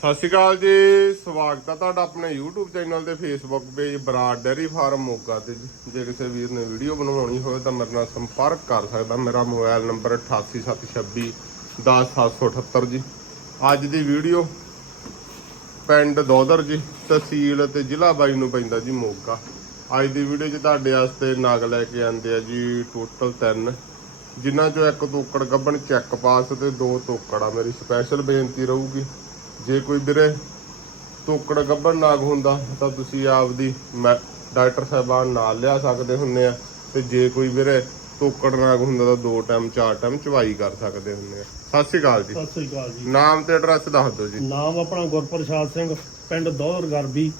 ਸਤਿ ਸ਼੍ਰੀ ਅਕਾਲ ਜੀ, ਸਵਾਗਤ ਹੈ ਤੁਹਾਡਾ ਆਪਣੇ YouTube ਚੈਨਲ ਤੇ Facebook page Brar dairy farm Moga ਤੇ ਜੀ। ਜੇ ਕਿਸੇ ਵੀਰ ਨੇ ਵੀਡੀਓ ਬਣਵਾਉਣੀ ਹੋਵੇ ਤਾਂ ਮੇਰੇ ਨਾਲ ਸੰਪਰਕ ਕਰ ਸਕਦਾ। ਮੇਰਾ ਮੋਬਾਈਲ ਨੰਬਰ 8876 10778 ਜੀ। ਅੱਜ ਦੀ ਵੀਡੀਓ ਪਿੰਡ ਦੋਦਰ ਜੀ, ਤਹਿਸੀਲ ਤੇ ਜ਼ਿਲ੍ਹਾ ਬਾਈ ਨੂੰ ਪੈਂਦਾ ਜੀ, ਮੋਗਾ। ਅੱਜ ਦੀ ਵੀਡੀਓ 'ਚ ਤੁਹਾਡੇ ਵਾਸਤੇ ਨਾਗ ਲੈ ਕੇ ਆਂਦੇ ਆ ਜੀ ਟੋਟਲ 3 ਜਿਨ੍ਹਾਂ ਚੋਂ ਇੱਕ ਤੋਕੜ ਗੱਬਣ ਚੈੱਕ ਪਾਸ ਤੇ ਦੋ ਤੋਕੜ ਆ। ਮੇਰੀ ਸਪੈਸ਼ਲ ਬੇਨਤੀ ਰਹੂਗੀ। ਜੇ ਕੋਈ ਵੀਰੇ ਤੋਕੜ ਗੱਬਣ ਨਾਗ ਹੁੰਦਾ ਤਾਂ ਤੁਸੀਂ ਆਪਦੀ ਡਾਕਟਰ ਸਾਹਿਬਾਨ ਨਾਲ ਲਿਆ ਸਕਦੇ ਹੁੰਦੇ ਆ। ਤੇ ਜੇ ਕੋਈ ਵੀਰੇ ਤੋਕੜ ਨਾਗ ਹੁੰਦਾ ਤਾਂ ਦੋ ਟਾਈਮ ਚਾਰ ਟਾਈਮ ਚਵਾਈ ਕਰ ਸਕਦੇ ਹੁੰਦੇ ਆ। ਸਤਿ ਸ਼੍ਰੀ ਅਕਾਲ ਜੀ। ਸਤਿ ਸ੍ਰੀ ਅਕਾਲ ਜੀ। ਨਾਮ ਤੇ ਐਡਰੈਸ ਦੱਸ ਦਿਓ ਜੀ। ਨਾਮ ਆਪਣਾ ਗੁਰਪ੍ਰਸਾਦ ਸਿੰਘ ਪਿੰਡ ਦੌਰ ਗਰਬੀ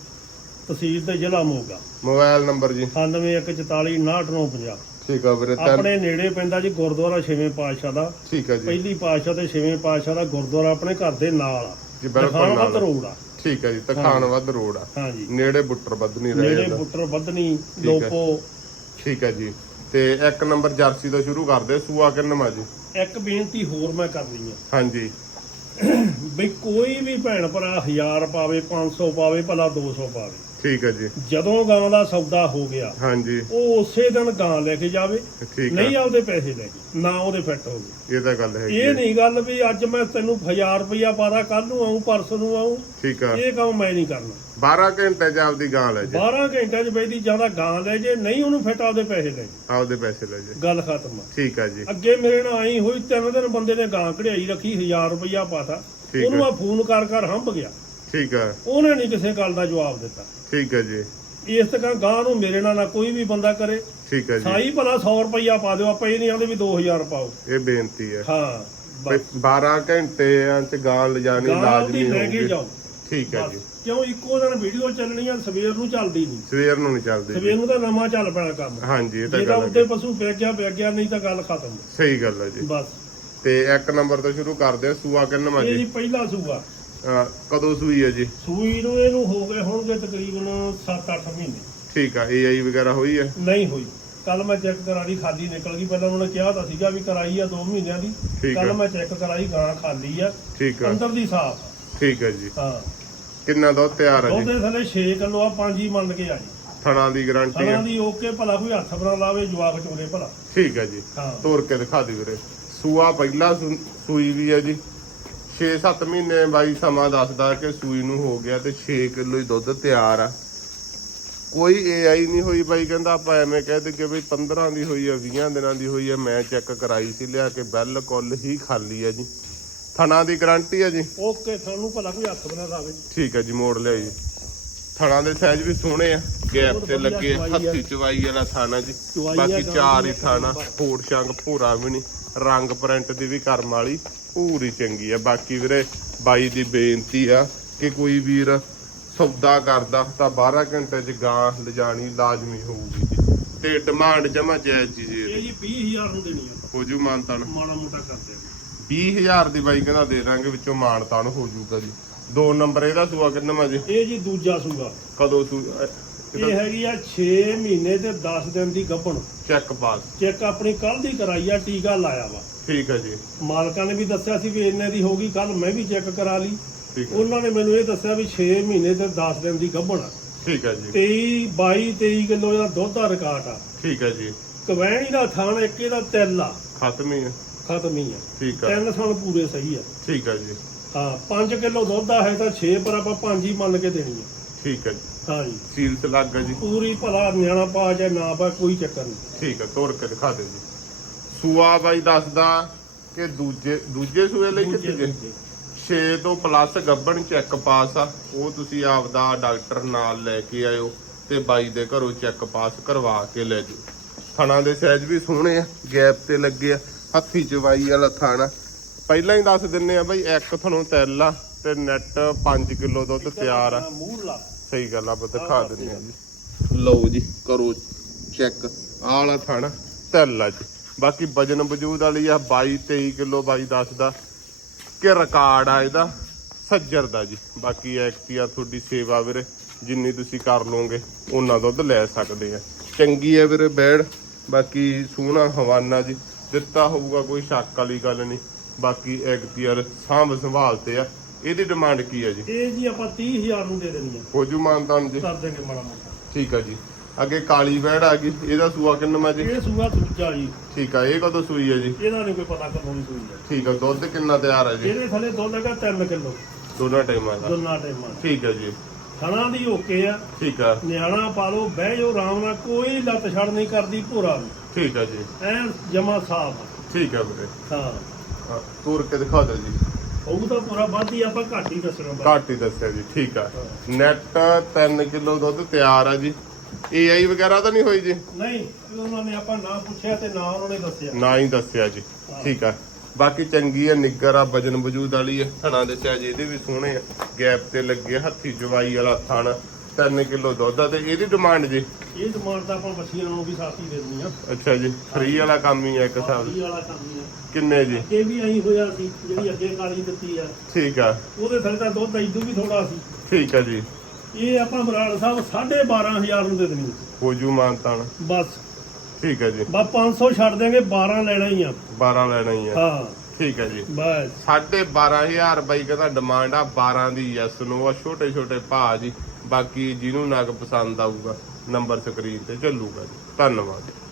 ਤਹਿਸੀਲ ਤੇ ਜ਼ਿਲ੍ਹਾ ਮੋਗਾ। ਮੋਬਾਈਲ ਨੰਬਰ ਜੀ। 9144 ਠੀਕ ਆ ਵੀਰੇ ਆਪਣੇ ਨੇੜੇ ਪੈਂਦਾ ਜੀ ਗੁਰਦੁਆਰਾ ਛੇਵੇਂ ਪਾਤਸ਼ਾਹ ਦਾ। ਠੀਕ ਆ ਜੀ। ਪਹਿਲੀ ਪਾਤਸ਼ਾਹ ਤੇ ਛੇਵੇਂ ਪਾਤਸ਼ਾਹ ਦਾ ਗੁਰਦੁਆਰਾ ਆਪਣੇ ਘਰ ਦੇ ਨਾਲ ਆ। ਜੀ ਬਿਲਕੁਲ ਨਾਲ ਰੋਡ ਆ। ਠੀਕ ਆ ਜੀ ਤਖਾਨ ਵੱਧ ਰੋਡ ਆ। ਹਾਂਜੀ। ਨੇੜੇ ਬੁੱਟਰ ਬੱਦਨੀ ਰਹੇ ਨੇੜੇ ਜਾਂਦਾ। ਪੁੱਟਰ ਬੱਧਨੀ ਲੋਪੋ ਠੀਕ ਹੈ ਜੀ। ਤੇ ਇੱਕ ਨੰਬਰ ਜਰਸੀ ਤੋਂ ਸ਼ੁਰੂ ਕਰਦੇ ਸੂਆ ਕਿੰਨਵਾ ਜੀ? ਇੱਕ ਬੇਨਤੀ ਹੋਰ ਮੈਂ ਕਰਨੀ ਆ। ਹਾਂਜੀ। ਵੀ ਕੋਈ ਵੀ ਭੈਣ ਭਰਾ 1000 ਪਾਵੇ 500 ਪਾਵੇ ਭਲਾ 200 ਪਾਵੇ। ਠੀਕ ਹੈ ਜੀ। ਜਦੋਂ ਗਾਂ ਦਾ ਸੌਦਾ ਹੋ ਗਿਆ ਹਾਂਜੀ। ਉਹ ਉਸੇ ਦਿਨ ਗਾਂ ਲੈ ਕੇ ਜਾਵੇ ਠੀਕ ਹੈ ਨਹੀਂ ਆਪਦੇ ਪੈਸੇ ਲੈ ਕੇ ਨਾ ਉਹਦੇ ਫਿੱਟ ਹੋ ਗਏ। ਇਹ ਤਾਂ ਗੱਲ ਹੈਗੀ ਇਹ ਹੈ। ਨਹੀਂ ਗੱਲ ਵੀ ਅੱਜ ਮੈਂ ਤੈਨੂੰ 1000 ਰੁਪਇਆ ਪਾਦਾ ਕੱਲ ਨੂੰ ਆਉਂ ਪਰਸੋਂ ਨੂੰ ਆਉਂ ਠੀਕ ਆ। ਇਹ ਕੰਮ ਮੈਂ ਨਹੀਂ ਕਰਨਾ। 12 ਘੰਟੇ ਚ ਆਪਦੀ ਗਾਂ ਲੈ ਜੇ। 12 ਘੰਟਿਆਂ 'ਚ ਬੈਦੀ ਜ਼ਿਆਦਾ ਗਾਂ ਲੈ ਜੇ ਨਹੀਂ ਉਹਨੂੰ ਫਿੱਟ ਆਪਦੇ ਪੈਸੇ ਲੈ ਜੇ। ਆਪਦੇ ਪੈਸੇ ਲੈ ਜੇ। ਗੱਲ ਖਤਮ ਆ। ਠੀਕ ਆ ਜੀ। ਅੱਗੇ ਮੇਰੇ ਨਾਲ ਆਈ ਹੋਈ ਤਿੰਨ ਦਿਨ ਬੰਦੇ ਨੇ ਗਾਂ ਕਢਾਈ ਰੱਖੀ 1000 ਰੁਪਇਆ ਪਾਤਾ। ਠੀਕ ਉਹਨੂੰ। ਆ ਫੋਨ ਕਰ ਕਰ ਹੰਬ ਗਿਆ। ਠੀਕ ਆ। ਉਹਨੇ ਨਹੀਂ ਕਿਸੇ ਗੱਲ ਦਾ ਜਵਾਬ ਦਿੱਤਾ। ਠੀਕ ਹੈ ਜੀ। ਇਸ ਤਰ੍ਹਾਂ ਗਾਂ ਨੂੰ ਮੇਰੇ ਨਾਲ ਨਾ ਕੋਈ ਵੀ ਬੰਦਾ ਕਰੇ। ਠੀਕ ਹੈ ਜੀ। ਸਾਈ ਭਲਾ 100 ਰੁਪਇਆ ਪਾ ਦਿਓ ਆਪਾਂ ਇਹ ਨਹੀਂ ਆਂਦੇ ਵੀ 2000 ਪਾਓ। ਇਹ ਬੇਨਤੀ ਹੈ ਹਾਂ ਬਸ। 12 ਘੰਟਿਆਂ ਚ ਗਾਂ ਲਿਜਾਣੀ ਗਾਂ ਲਾਜ਼ਮੀ ਲੈ ਕੇ ਹੋਊਗੀ। ਜਾਓ। ਠੀਕ ਬਸ। ਜੀ। ਕਿਉਂ ਇੱਕੋ ਦਿਨ ਵੀਡੀਓ ਚੱਲਣੀ ਆ ਸਵੇਰ ਨੂੰ ਚੱਲਦੀ ਨਹੀਂ। ਸਵੇਰ ਨੂੰ ਨਹੀਂ ਚੱਲਦੀ ਸਵੇਰ ਨੂੰ ਤਾਂ ਨਵਾਂ ਚੱਲ ਪੈਣਾ ਕੰਮ। ਹਾਂਜੀ ਇਹ ਤਾਂ ਜੇ ਤਾਂ ਗੱਲ ਉੱਤੇ ਹੈ। ਪਸ਼ੂ ਪੈ ਗਿਆ ਪੈ ਗਿਆ ਨਹੀਂ ਤਾਂ ਗੱਲ ਖਤਮ। ਸਹੀ ਗੱਲ ਹੈ ਜੀ। ਬਸ। ਤੇ ਇੱਕ ਨੰਬਰ ਤੋਂ ਸ਼ੁਰੂ ਕਰਦੇ ਆ ਸੂਆ ਕਿੰਨਵਾ ਇਹ ਜੀ? ਜੀ ਪਹਿਲਾ ਸੂਆ। ਕਦੋਂ ਸੂਈ ਹੈ ਜੀ? ਸੂਈ ਨੂੰ ਇਹਨੂੰ ਹੋ ਗਏ ਹੋਣਗੇ ਤਕਰੀਬਨ 7-8 ਮਹੀਨੇ। ਠੀਕ ਆ ਏਆਈ ਵਗੈਰਾ ਹੋਈ ਹੈ? ਨਹੀਂ ਹੋਈ। ਕੱਲ ਮੈਂ ਚੈੱਕ ਕਰਾ ਲਈ ਖਾਲੀ ਨਿਕਲ ਗਈ। ਪਹਿਲਾਂ ਉਹਨੇ ਕਿਹਾ ਤਾਂ ਸੀਗਾ ਵੀ ਕਰਾਈ ਆ 2 ਮਹੀਨਿਆਂ ਦੀ। ਕੱਲ ਆ। ਮੈਂ ਚੈੱਕ ਕਰਾਈ ਗਾਂ ਖਾਲੀ ਆ। ਠੀਕ ਆ। ਅੰਦਰ ਦੀ ਸਾਫ਼। ਠੀਕ ਹੈ ਜੀ। ਹਾਂ। ਕਿੰਨਾ ਦੁੱਧ ਤਿਆਰ ਹੈ ਜੀ? ਉਹਦੇ ਥੱਲੇ 6 ਕਿਲੋ ਆ 5 ਹੀ ਮੰਨ ਕੇ ਆ ਜੀ ਥਣਾ ਦੀ ਗਾਰੰਟੀ ਹੈ ਦੀ ਓਕੇ ਭਲਾ ਕੋਈ ਹੱਥ ਬਣਾ ਲਾਵੇ ਜਵਾਬ ਚੋਲੇ ਭਲਾ। ਠੀਕ ਹੈ ਜੀ। ਹਾਂ। ਤੋੜ ਕੇ ਦਿਖਾ ਦੇ ਵੀਰੇ। ਸੂਆ ਪਹਿਲਾ ਸੂਈ ਵੀ ਹੈ ਜੀ। 6-7 ਮਹੀਨੇ ਬਾਈ ਸਮਾਂ ਦੱਸਦਾ ਕਿ ਸੂਈ ਨੂੰ ਹੋ ਗਿਆ ਤੇ 6 ਕਿਲੋ ਹੀ ਦੁੱਧ ਤਿਆਰ ਆ। ਕੋਈ ਏਆਈ ਨਹੀਂ ਹੋਈ ਬਾਈ ਕਹਿੰਦਾ ਆਪਾਂ ਐਵੇਂ ਕਹਿ ਦੇ ਕਿ ਵੀ 15 ਦੀ ਹੋਈ ਆ 20 ਦਿਨਾਂ ਦੀ ਹੋਈ ਆ ਮੈਂ ਚੈੱਕ ਕਰਾਈ ਸੀ ਲਿਆ ਕੇ ਬਿਲਕੁਲ ਹੀ ਖਾਲੀ ਹੈ ਜੀ। ਥਣਾ ਦੀ ਗਾਰੰਟੀ ਹੈ ਜੀ। ਓਕੇ ਸਾਨੂੰ ਭਲਾ ਕੋਈ ਹੱਥ ਬਣਾ ਲਾਵੇ ਠੀਕ ਹੈ ਜੀ ਮੋੜ ਲਿਆ ਜੀ। ਥਣਾ ਦੇ ਸਾਈਜ਼ ਵੀ ਸੋਹਣੇ ਆ ਗੈਪ ਤੇ ਲੱਗੇ ਆ, ਹੱਥੀ ਚਵਾਈ ਵਾਲਾ ਥਾਣਾ ਜੀ। ਆ ਬਾਕੀ ਚਾਰ ਹੀ। ਥਾਣਾ ਫੋੜ ਸ਼ੰਗ ਭੂਰਾ ਵੀ ਨਹੀਂ। ਰੰਗ ਪ੍ਰਿੰਟ ਦੀ ਵੀ ਕਰਮ ਵਾਲੀ ਪੂਰੀ ਚੰਗੀ ਆ। ਬਾਕੀ ਵੀਰੇ ਬਾਈ ਦੀ ਬੇਨਤੀ ਆ ਕਿ ਕੋਈ ਵੀਰ ਸੌਦਾ ਕਰਦਾ ਤਾਂ 12 ਘੰਟੇ ਚ ਗਾਂ ਲਿਜਾਣੀ ਲਾਜ਼ਮੀ ਹੋਊਗੀ ਜੀ। ਤੇ ਡਿਮਾਂਡ ਜਮਾ ਜਾਇਜ਼ ਜੀ ਜੀ ਇਹ। ਜੀ 20000 ਨੂੰ ਦੇਣੀ ਆ। ਹੋ ਜੂ ਮਾਨਤਾਨ। ਮਾੜਾ ਮੋਟਾ ਕਰਦੇ ਆ 20000 ਦੀ ਬਾਈ ਕਹਿੰਦਾ ਦੇ ਦਾਂਗੇ ਵਿੱਚੋਂ ਮਾਨਤਾਨ ਹੋ ਜੂਗਾ ਜੀ। ਦੋ ਨੰਬਰ ਇਹਦਾ ਸੂਆ ਕਿੰਨਾ ਜੀ? ਇਹ ਜੀ ਦੂਜਾ ਸੂਗਾ ਕਦੋਂ ਸੂ ਇਹ ਹੈਗੀ ਆ 6 ਮਹੀਨੇ ਤੇ 10 ਦਿਨ ਦੀ ਗੱਭਣ। ਚੈੱਕ ਪਾਸ ਚੈੱਕ ਆਪਣੀ ਕੱਲ ਦੀ ਕਰਾਈ ਆ ਟੀਕਾ ਲਾਇਆ ਵਾ। ਠੀਕ ਹੈ ਜੀ। ਮਾਲਕਾਂ ਨੇ ਵੀ ਦੱਸਿਆ ਸੀ ਵੀ ਇੰਨੇ ਦੀ ਹੋਗੀ ਕੱਲ ਮੈਂ ਵੀ ਚੈੱਕ ਕਰਾ ਲਈ। ਉਹਨਾਂ ਨੇ ਮੈਨੂੰ ਇਹ ਦੱਸਿਆ ਵੀ 6 ਮਹੀਨੇ ਤੇ 10 ਦਿਨ ਦੀ ਗੱਭਣ ਆ। ਠੀਕ ਹੈ ਜੀ। 23 22 23 ਕਿਲੋ ਦਾ ਦੁੱਧ ਦਾ ਰਿਕਾਰਡ ਆ। ਠੀਕ ਹੈ ਜੀ। ਕਵੈਣੀ ਦਾ ਥਾਣ ਇੱਕ ਇਹਦਾ ਤਿੱਲ ਆ। ਖਤਮ ਹੀ ਹੈ ਖਤਮ ਹੀ ਆ। ਠੀਕ ਹੈ ਤਿੰਨ ਸਾਲ ਪੂਰੇ ਸਹੀ ਆ। ਠੀਕ ਹੈ ਜੀ। ਹਾਂ 5 ਕਿਲੋ ਦੁੱਧ ਆ ਹੈ ਤਾਂ 6 ਪਰ ਆਪਾਂ 5 ਹੀ ਮੰਨ ਕੇ ਦੇਣੀ ਆ। ਠੀਕ ਹੈ ਜੀ। ਹਾਂ ਜੀ ਸੀਲਸ ਲੱਗ ਗਿਆ ਜੀ। ਪੂਰੀ ਭਲਾ ਨਿਆਣਾ ਪਾ ਜਾਂ ਨਾ ਪਾ ਕੋਈ ਚੱਕਰ ਨਹੀਂ। ਠੀਕ ਹੈ ਤੋੜ ਕੇ ਦਿਖਾ ਦੇ ਜੀ। ਸੂਆ ਬਾਈ ਦੱਸਦਾ ਕਿ ਦੂਜੇ ਦੂਜੇ ਸੂਏ ਲਈ ਦੂਜੇ ਕਿਤੇ ਦੂਜੇ। 6 ਤੋਂ ਪਲੱਸ ਗੱਬਣ ਚੈੱਕ ਪਾਸ ਆ। ਉਹ ਤੁਸੀਂ ਆਪਦਾ ਡਾਕਟਰ ਨਾਲ ਲੈ ਕੇ ਆਇਓ ਤੇ ਬਾਈ ਦੇ ਘਰੋਂ ਚੈੱਕ ਪਾਸ ਕਰਵਾ ਕੇ ਲੈ ਜਾਓ। ਥਣਾ ਦੇ ਸਾਈਜ਼ ਵੀ ਸੋਹਣੇ ਆ ਗੈਪ ਤੇ ਲੱਗੇ ਆ। ਹੱਥੀ ਚਵਾਈ ਵਾਲਾ ਥਾਣਾ। ਪਹਿਲਾਂ ਹੀ ਦੱਸ ਦਿੰਨੇ ਆ ਬਾਈ ਇੱਕ ਥਣੋਂ ਤਿਲ ਆ। ਤੇ ਨੈਟ 5 ਕਿਲੋ ਦੁੱਧ ਤਿਆਰ ਆ। ਮੂਹਰਲਾ ਸਹੀ ਗੱਲ ਆ ਆਪਾਂ ਦਿਖਾ ਦਿੰਦੇ ਆ। ਜੀ ਲਓ ਜੀ ਕਰੋ ਚੈੱਕ ਆਹ ਵਾਲਾ ਥਾਣਾ ਤਿਲ ਆ ਜੀ। ਬਾਕੀ ਵਜਨ ਵਜੂਦ ਵਾਲੀ ਆ 22 23 ਕਿਲੋ ਬਾਈ ਦੱਸਦਾ ਕਿ ਰਿਕਾਰਡ ਆ ਇਹਦਾ ਸੱਜਰ ਦਾ ਜੀ। ਬਾਕੀ ਐਕਟੀਆ ਤੁਹਾਡੀ ਸੇਵਾ ਵੀਰੇ ਜਿੰਨੀ ਤੁਸੀਂ ਕਰ ਲਓਗੇ ਉਹਨਾਂ ਦੁੱਧ ਲੈ ਸਕਦੇ ਆ। ਚੰਗੀ ਆ ਵੀਰੇ ਬੈੜ ਬਾਕੀ ਸੋਹਣਾ ਹਵਾਨਾ ਜੀ। ਦਿੱਤਾ ਹੋਊਗਾ ਕੋਈ ਸ਼ੱਕ ਵਾਲੀ ਗੱਲ ਨਹੀਂ। ਬਾਕੀ ਐਕਟੀਆਰ ਸਾਂਭ ਸੰਭਾਲ ਤੇ ਆ। ਇਹਦੀ ਡਿਮਾਂਡ ਕੀ ਹੈ ਜੀ? ਇਹ ਜੀ ਆਪਾਂ 30000 ਨੂੰ ਦੇ ਦੇਣੀ ਆ ਹੋ ਜੂ ਮਾਨਤਾਨ ਜੀ? ਕਰ ਦੇਂਗੇ ਮਾੜਾ ਮੋਟਾ। ਠੀਕ ਆ ਜੀ। ਅੱਗੇ ਕਾਲੀ ਵੈੜ ਆ ਗਈ। ਇਹਦਾ ਸੂਆ ਕਿੰਨਾ ਜੀ? ਇਹ ਸੂਆ ਦੂਜਾ ਜੀ। ਠੀਕ ਆ ਇਹ ਕਦੋਂ ਸੂਈ ਹੈ ਜੀ? ਇਹਦਾ ਨਹੀਂ ਕੋਈ ਪਤਾ ਕਦੋਂ ਦੀ ਸੂਈ ਹੈ। ਠੀਕ ਆ ਦੁੱਧ ਕਿੰਨਾ ਤਿਆਰ ਹੈ ਜੀ? ਇਹਦੇ ਥੱਲੇ ਦੁੱਧ ਹੈਗਾ 3 ਕਿਲੋ। ਦੋਨਾਂ ਟਾਈਮਾਂ ਦਾ। ਦੋਨਾਂ ਟਾਈਮਾਂ ਦਾ। ਠੀਕ ਆ ਜੀ। ਥਣਾ ਦੀ ਓਕੇ ਆ। ਠੀਕ ਆ। ਨਿਆਣਾ ਪਾ ਲਓ ਬਹਿ ਜਾਓ ਆਰਾਮ ਨਾਲ ਕੋਈ ਲੱਤ ਛੜ ਨਹੀਂ ਕਰਦੀ ਭੋਰਾ ਨੂੰ। ਠੀਕ ਆ ਜੀ। ਐਨ ਜਮਾ ਸਾਫ਼ ਠੀਕ ਆ ਵੀਰੇ। ਹਾਂ। ਹਾਂ, ਤੋਰ ਕੇ ਦਿਖਾ ਦਿਓ ਜੀ। ਉਹ ਤਾਂ ਪੂਰਾ ਵੱਧੀ ਆਪਾਂ ਘੱਟ ਹੀ ਦੱਸਣਾ ਬਸ। ਘੱਟ ਹੀ ਦੱਸਿਆ ਜੀ ਠੀਕ ਆ। ਨੈਟ 3 ਕਿਲੋ ਦੁੱਧ ਤਿਆਰ ਆ ਜੀ। ਏਆਈ ਵਗੈਰਾ ਤਾਂ ਨਹੀਂ ਹੋਈ ਜੀ? ਨਹੀਂ ਉਹਨਾਂ ਨੇ ਆਪਾਂ ਨਾ ਪੁੱਛਿਆ ਤੇ ਨਾ ਉਹਨਾਂ ਨੇ ਦੱਸਿਆ। ਨਾ ਹੀ ਦੱਸਿਆ ਜੀ ਠੀਕ ਆ। ਬਾਕੀ ਚੰਗੀ ਆ ਨਿੱਗਰ ਆ ਵਜਨ ਵਜੂਦ ਵਾਲੀ ਆ ਥਣਾ ਦੇ ਚਾਜ ਇਹਦੇ ਵੀ ਸੋਹਣੇ ਆ। ਗੈਪ ਤੇ ਲੱਗੇ ਹੱਥੀ ਜਵਾਈ ਵਾਲਾ ਥਣ। 3 ਕਿਲੋ ਦੁੱਧ ਆ ਤੇ ਇਹਦੀ ਡਿਮਾਂਡ ਜੀ? ਇਹ ਡਿਮਾਂਡ ਤਾਂ ਆਪਾਂ ਬੱਚੀਆਂ ਨੂੰ ਵੀ ਸਾਥੀ ਦੇ ਦਿੰਦੇ ਆ। ਅੱਛਾ ਜੀ ਫ੍ਰੀ ਵਾਲਾ ਕੰਮ ਹੀ ਆ ਇੱਕ ਹਿਸਾਬ ਦਾ। ਵਾਲਾ ਕੰਮ ਹੀ ਆ। ਕਿੰਨੇ ਜੀ? ਇਹ ਵੀ ਐਂ ਹੋਇਆ ਸੀ ਜਿਹੜੀ ਅੱਗੇ ਕਾਲੀ ਦਿੱਤੀ ਆ। ਠੀਕ ਆ। ਉਹਦੇ ਥੱਲੇ ਤਾਂ ਦੁੱਧ ਇਦੋਂ ਵੀ ਥੋੜਾ ਸੀ। ਠੀਕ ਆ ਜੀ। ਇਹ ਆਪਾਂ ਬਰਾੜ ਸਾਹਿਬ 12500 ਨੂੰ ਦੇ ਦੇਣੀ। ਹੋ ਜੂ ਮਾਨਤਾਨ ਬਸ। ਠੀਕ ਆ ਜੀ। ਬਸ 500 ਛੱਡ ਦਿਆਂਗੇ 12 ਲੈਣਾ ਹੀ ਆ। 12 ਲੈਣਾ ਹੀ ਆ। ਹਾਂ। ਠੀਕ ਆ ਜੀ। ਬਸ। ਸਾਢੇ 12000 ਬਾਈ ਕਹਿੰਦਾ ਡਿਮਾਂਡ ਆ 12 ਦੀ ਯੈਸ ਨੂੰ ਆ ਛੋਟੇ ਛੋਟੇ ਭਾ ਜੀ। ਬਾਕੀ ਜਿਹਨੂੰ ਨਗ ਪਸੰਦ ਆਊਗਾ ਨੰਬਰ ਸਕਰੀਨ ਤੇ ਚੱਲੂਗਾ ਜੀ। ਧੰਨਵਾਦ।